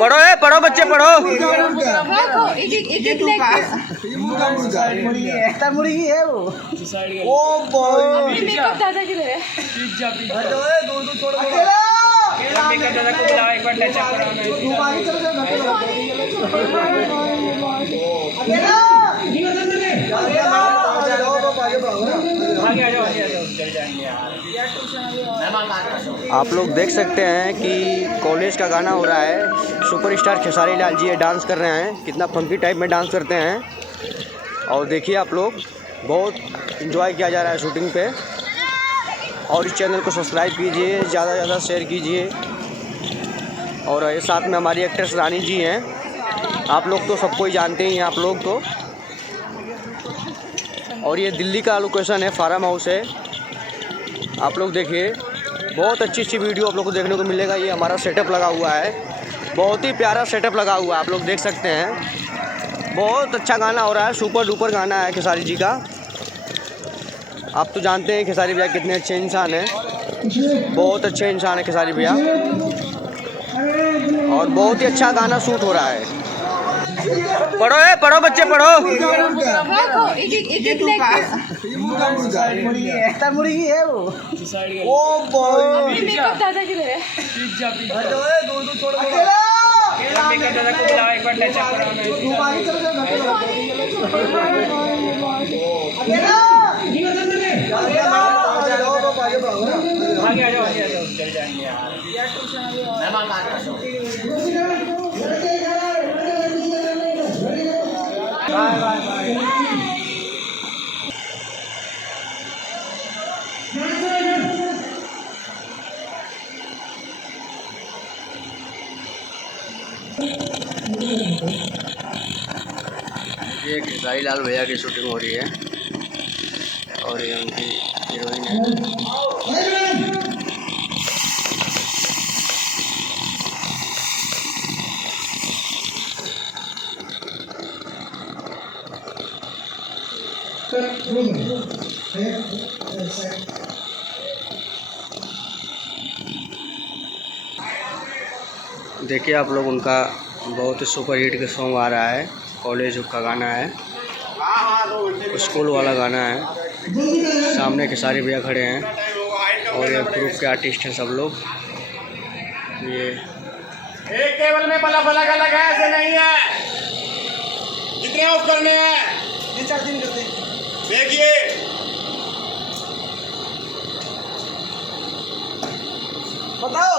पढ़ो है, पढ़ो बच्चे पढ़ो। मुर्गी है वो। ओ दादा की है। दादा को बुलाओ एक बार टचअप कराना आप लोग देख सकते हैं कि कॉलेज का गाना हो रहा है। सुपरस्टार खेसारी लाल जी ये डांस कर रहे हैं, कितना फंकी टाइप में डांस करते हैं। और देखिए आप लोग, बहुत एंजॉय किया जा रहा है शूटिंग पे। और इस चैनल को सब्सक्राइब कीजिए, ज़्यादा से ज़्यादा शेयर कीजिए। और ये साथ में हमारी एक्ट्रेस रानी जी हैं, आप लोग तो सबको ही जानते ही हैं आप लोग तो। और ये दिल्ली का लोकेशन है, फार्म हाउस है। आप लोग देखिए, बहुत अच्छी अच्छी वीडियो आप लोग को देखने को मिलेगा। ये हमारा सेटअप लगा हुआ है, बहुत ही प्यारा सेटअप लगा हुआ है, आप लोग देख सकते हैं। बहुत अच्छा गाना हो रहा है, सुपर डुपर गाना है खेसारी जी का। आप तो जानते हैं खेसारी भैया कितने अच्छे इंसान हैं, बहुत अच्छे इंसान है खेसारी भैया। और बहुत ही अच्छा गाना शूट हो रहा है। पढ़ो है, पढ़ो बच्चे पढ़ो। मुर्गी है वो। ओ दादा की है। दादा को बुलाओ एक बार टचअप कराना चल जाएंगे यार। ये खेसारी लाल भैया की शूटिंग हो रही है और ये उनकी हीरोइन है। देखिए आप लोग, उनका बहुत ही सुपर हिट का सॉन्ग आ रहा है, कॉलेज का गाना है, स्कूल वाला गाना है। सामने खेसारी भैया खड़े हैं और ये ग्रुप के आर्टिस्ट हैं सब लोग। ये एक केबल में बल्ब अलग अलग है, ऐसे नहीं है। कितने ऑफ करने हैं? 3-4 दिन करते हैं। देखिए बताओ।